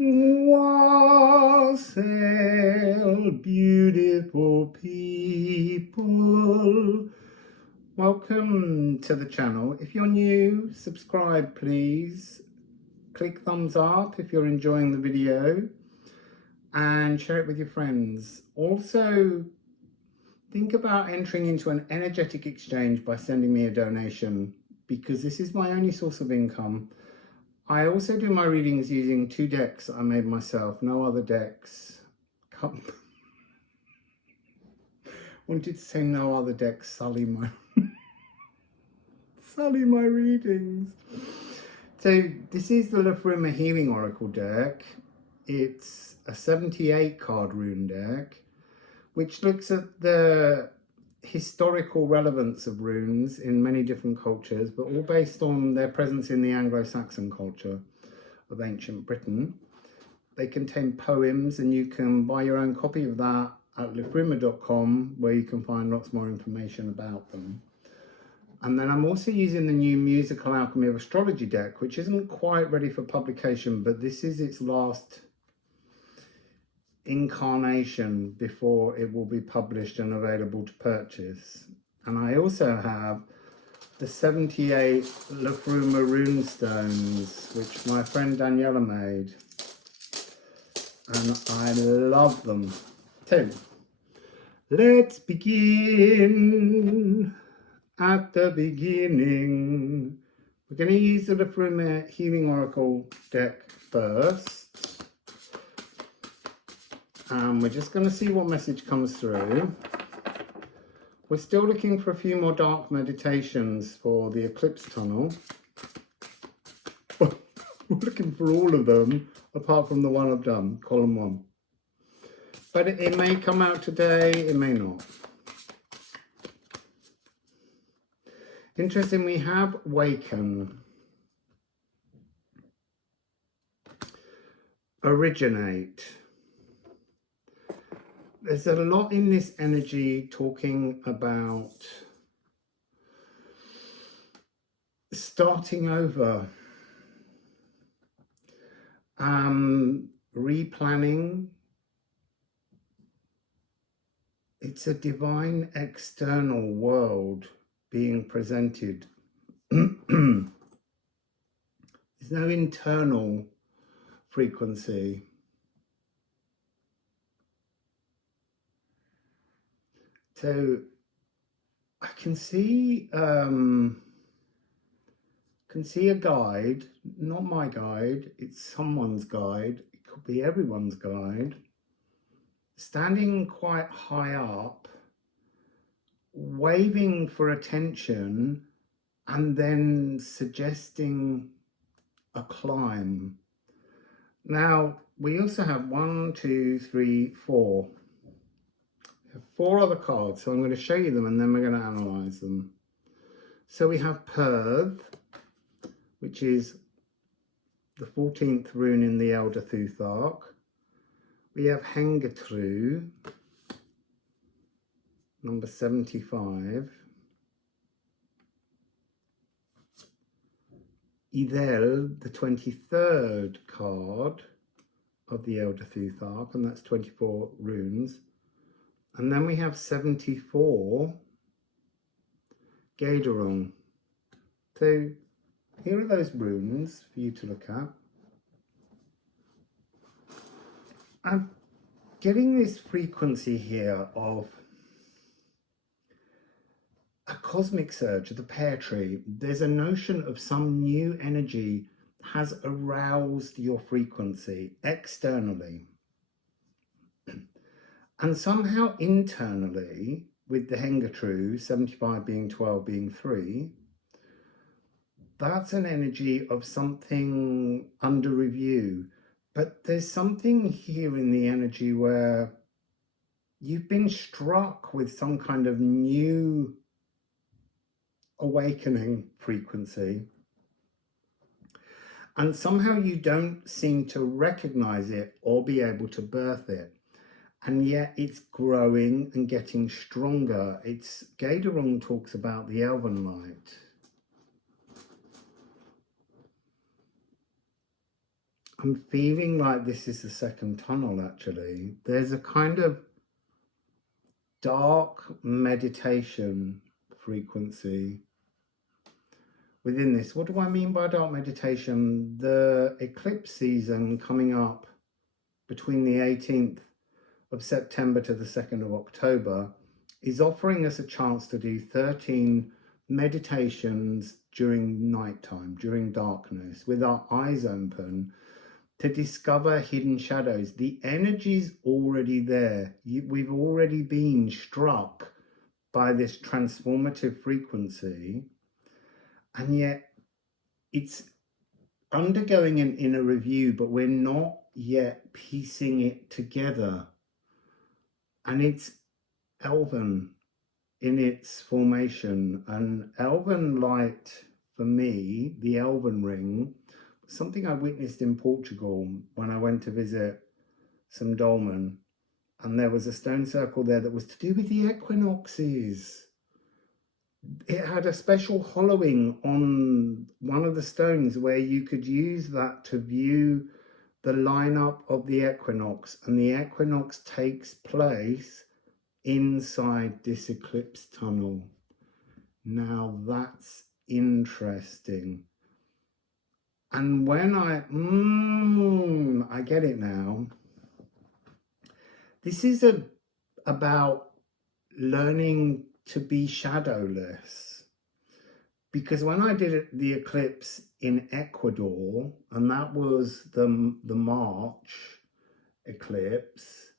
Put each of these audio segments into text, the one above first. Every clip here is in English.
Wassail, beautiful people. Welcome to the channel. If you're new, subscribe please. Click thumbs up if you're enjoying the video and share it with your friends. Also, think about entering into an energetic exchange by sending me a donation, because this is my only source of income. I also do my readings using 2 decks I made myself, no other decks. Wanted to say no other decks sully my readings. So this is the Liffruma Healing Oracle deck. It's a 78 card rune deck, which looks at the historical relevance of runes in many different cultures, but all based on their presence in the Anglo-Saxon culture of ancient Britain. They contain poems, and you can buy your own copy of that at liffruma.com, where you can find lots more information about them. And then I'm also using the new Musical Alchemy of Astrology deck, which isn't quite ready for publication, but this is its last incarnation before it will be published and available to purchase. And I also have the 78 Liffruma Rune Stones, which my friend Daniela made, and I love them. So let's begin at the beginning. We're going to use the Liffruma Healing Oracle deck first. We're just going to see what message comes through. We're still looking for a few more dark meditations for the Eclipse tunnel. We're looking for all of them, apart from the one I've done, column 1. But it may come out today, it may not. Interesting, we have Waken, Originate. There's a lot in this energy talking about starting over, replanning. It's a divine external world being presented. There's no internal frequency. So I can see a guide, not my guide, it's someone's guide, it could be everyone's guide, standing quite high up, waving for attention, and then suggesting a climb. Now, we also have 1, 2, 3, 4. We have 4 other cards, so I'm going to show you them and then we're going to analyze them. So we have Perth, which is the 14th rune in the Elder Thuthark. We have Hengetru, number 75. Idel, the 23rd card of the Elder Thuthark, and that's 24 runes. And then we have 74, Gaderung. So here are those runes for you to look at. I'm getting this frequency here of a cosmic surge, the pear tree. There's a notion of some new energy has aroused your frequency externally. And somehow internally, with the Hengetru, 75 being 12 being 3, that's an energy of something under review. But there's something here in the energy where you've been struck with some kind of new awakening frequency. And somehow you don't seem to recognize it or be able to birth it. And yet it's growing and getting stronger. Gaderung talks about the elven light. I'm feeling like this is the second tunnel, actually. There's a kind of dark meditation frequency within this. What do I mean by dark meditation? The eclipse season coming up between the 18th of September to the 2nd of October is offering us a chance to do 13 meditations during nighttime, during darkness, with our eyes open, to discover hidden shadows. The energy's already there. We've already been struck by this transformative frequency, and yet it's undergoing an inner review, but we're not yet piecing it together. And it's elven in its formation. And elven light, for me, the elven ring, something I witnessed in Portugal when I went to visit some dolmen, and there was a stone circle there that was to do with the equinoxes. It had a special hollowing on one of the stones where you could use that to view the lineup of the equinox, and the equinox takes place inside this eclipse tunnel. Now that's interesting. And when I get it now. This is about learning to be shadowless. Because when I did the eclipse in Ecuador, and that was the March eclipse,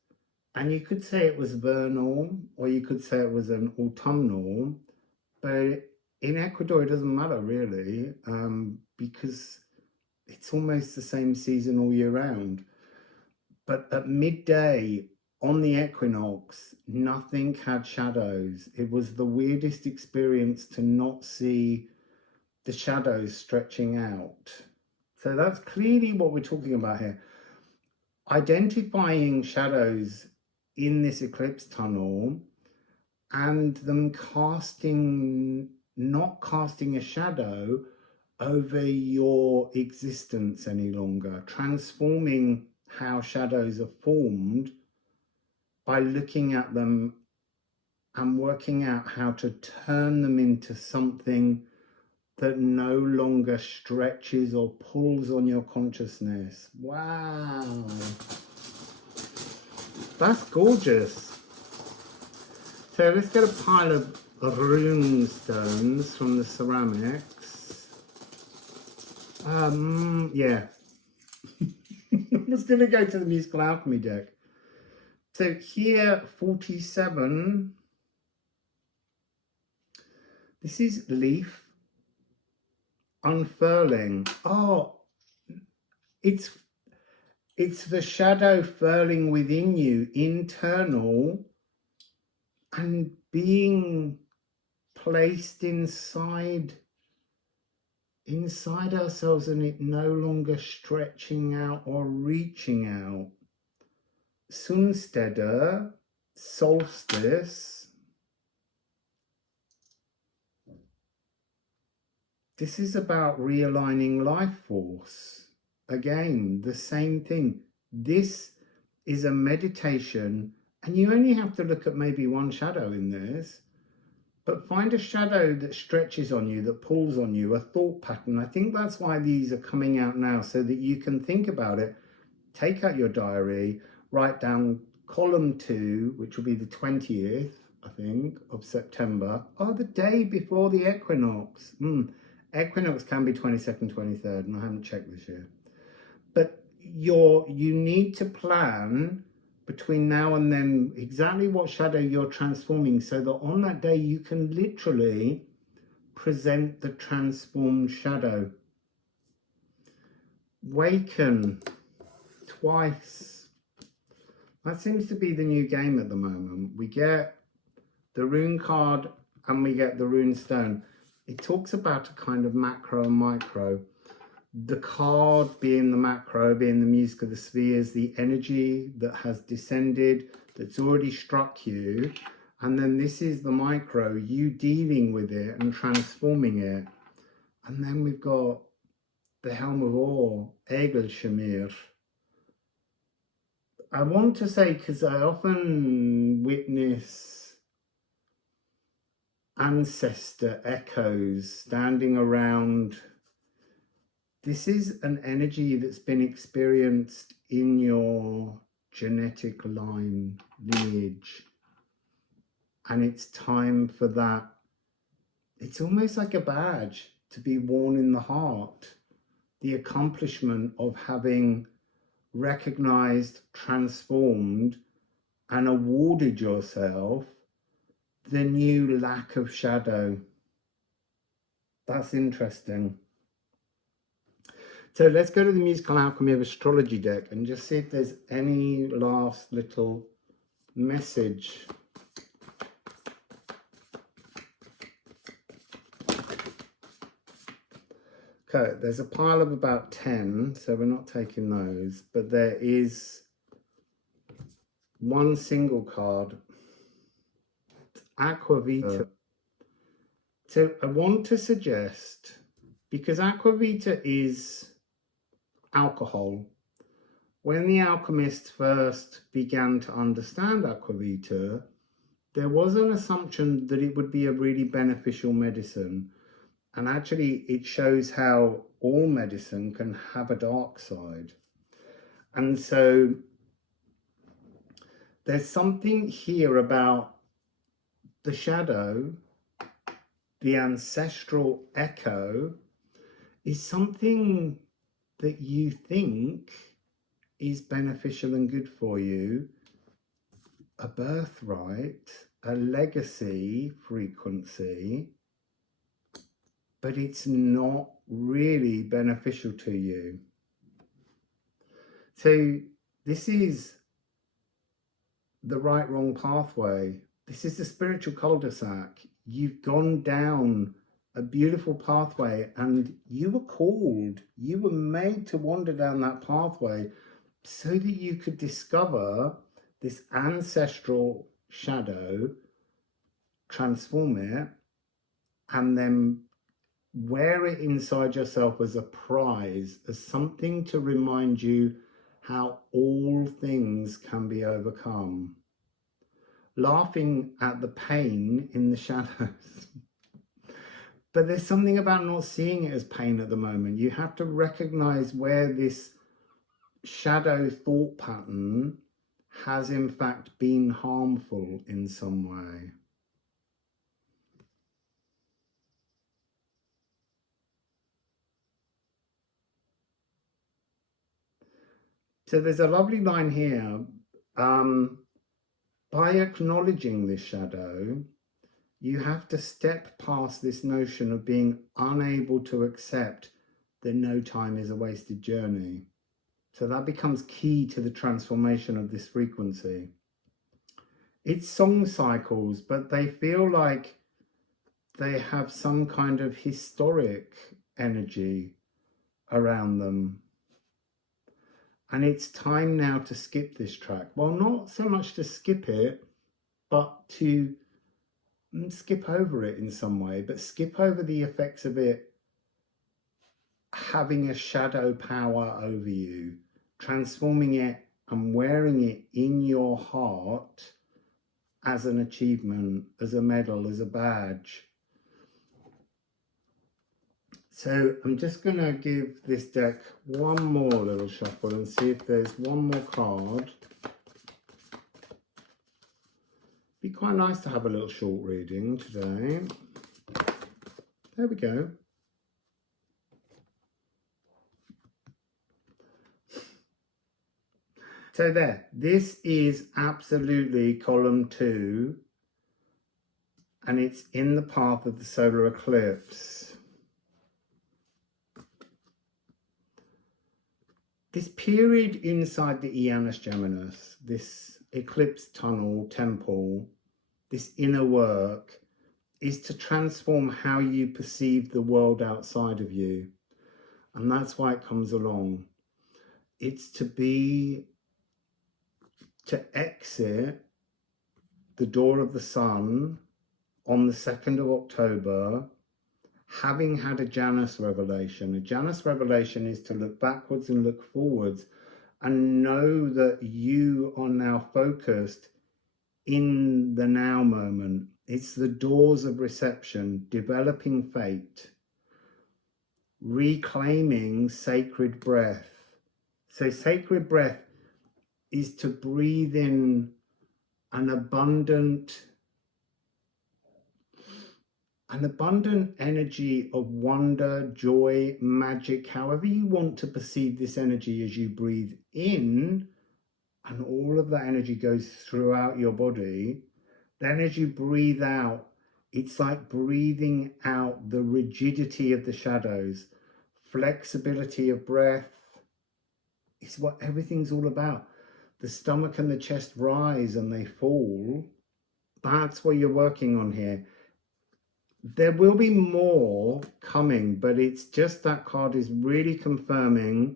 and you could say it was vernal, or you could say it was an autumnal, but in Ecuador it doesn't matter really, because it's almost the same season all year round. But at midday on the equinox, nothing had shadows. It was the weirdest experience to not see the shadows stretching out. So that's clearly what we're talking about here. Identifying shadows in this eclipse tunnel, and them not casting a shadow over your existence any longer, transforming how shadows are formed by looking at them and working out how to turn them into something that no longer stretches or pulls on your consciousness. Wow, that's gorgeous. So let's get a pile of rune stones from the ceramics. Yeah. I'm just going to go to the musical alchemy deck. So here, 47. This is leaf unfurling. Oh, it's the shadow furling within you, internal, and being placed inside ourselves, and it no longer stretching out or reaching out. Sunsteder, solstice. This is about realigning life force. Again, the same thing. This is a meditation, and you only have to look at maybe one shadow in this, but find a shadow that stretches on you, that pulls on you, a thought pattern. I think that's why these are coming out now, so that you can think about it. Take out your diary, write down column 2, which will be the 20th, I think, of September. Oh, the day before the equinox. Equinox can be 22nd, 23rd, and I haven't checked this year. But you need to plan between now and then exactly what shadow you're transforming, so that on that day you can literally present the transformed shadow. Waken twice. That seems to be the new game at the moment. We get the rune card and we get the rune stone. It talks about a kind of macro and micro. The card being the macro, being the music of the spheres, the energy that has descended, that's already struck you. And then this is the micro, you dealing with it and transforming it. And then we've got the Helm of Or, Egel. I want to say, because I often witness ancestor echoes standing around. This is an energy that's been experienced in your genetic line, lineage. And it's time for that. It's almost like a badge to be worn in the heart. The accomplishment of having recognized, transformed, and awarded yourself the new lack of shadow. That's interesting. So let's go to the Musical Alchemy of Astrology deck and just see if there's any last little message. Okay, there's a pile of about 10, so we're not taking those, but there is one single card. Aqua Vita. So I want to suggest, because Aqua Vita is alcohol, when the alchemists first began to understand Aqua Vita, there was an assumption that it would be a really beneficial medicine. And actually, it shows how all medicine can have a dark side. And so there's something here about the shadow, the ancestral echo, is something that you think is beneficial and good for you, a birthright, a legacy frequency, but it's not really beneficial to you. So this is the right-wrong pathway. This is the spiritual cul-de-sac. You've gone down a beautiful pathway and you were called, you were made to wander down that pathway so that you could discover this ancestral shadow, transform it, and then wear it inside yourself as a prize, as something to remind you how all things can be overcome. Laughing at the pain in the shadows. But there's something about not seeing it as pain at the moment. You have to recognize where this shadow thought pattern has in fact been harmful in some way. So there's a lovely line here. By acknowledging this shadow, you have to step past this notion of being unable to accept that no time is a wasted journey. So that becomes key to the transformation of this frequency. It's song cycles, but they feel like they have some kind of historic energy around them. And it's time now to skip this track. Well, not so much to skip it, but to skip over it in some way, but skip over the effects of it having a shadow power over you, transforming it and wearing it in your heart as an achievement, as a medal, as a badge. So I'm just going to give this deck one more little shuffle and see if there's one more card. Be quite nice to have a little short reading today. There we go. So there, this is absolutely column 2, and it's in the path of the solar eclipse. This period inside the Janus Geminus, this eclipse tunnel, temple, this inner work, is to transform how you perceive the world outside of you. And that's why it comes along. It's to exit the door of the sun on the 2nd of October, having had a Janus revelation. A Janus revelation is to look backwards and look forwards and know that you are now focused in the now moment. It's the doors of reception, developing fate, reclaiming sacred breath. So sacred breath is to breathe in an abundant energy of wonder, joy, magic, however you want to perceive this energy as you breathe in, and all of that energy goes throughout your body. Then as you breathe out, it's like breathing out the rigidity of the shadows. Flexibility of breath is what everything's all about. The stomach and the chest rise and they fall. That's what you're working on here. There will be more coming, but it's just that card is really confirming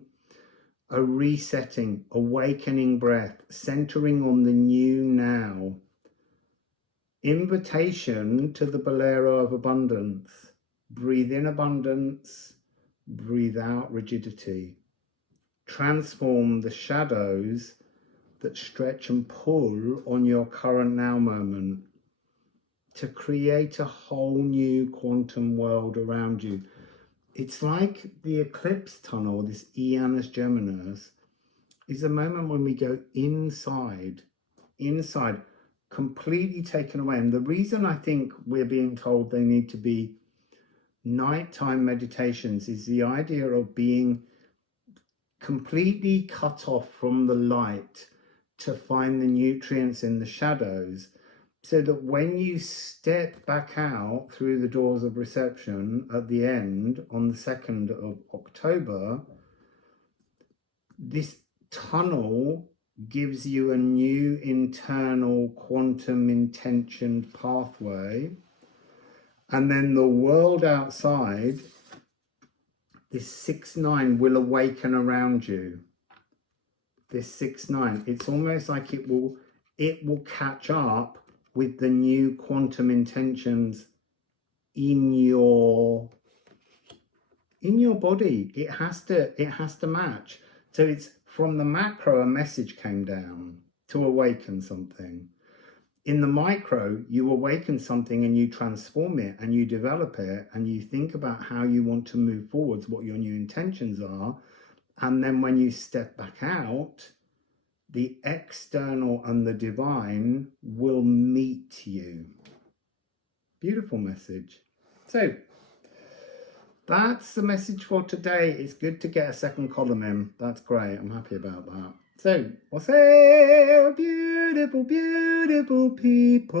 a resetting, awakening breath, centering on the new now. Invitation to the bolero of abundance. Breathe in abundance, breathe out rigidity. Transform the shadows that stretch and pull on your current now moment to create a whole new quantum world around you. It's like the eclipse tunnel, this Janus Geminis, is a moment when we go inside, completely taken away. And the reason I think we're being told they need to be nighttime meditations is the idea of being completely cut off from the light to find the nutrients in the shadows, so that when you step back out through the doors of reception at the end on the 2nd of October, this tunnel gives you a new internal quantum intentioned pathway. And then the world outside, this 6-9 will awaken around you. This 6-9, it's almost like it will catch up with the new quantum intentions in your body. It has to match. So it's from the macro, a message came down to awaken something. In the micro, you awaken something and you transform it and you develop it and you think about how you want to move forwards, what your new intentions are. And then when you step back out, the external and the divine will meet you. Beautiful message. So that's the message for today. It's good to get a second column in. That's great. I'm happy about that. So, Wassail, beautiful, beautiful people.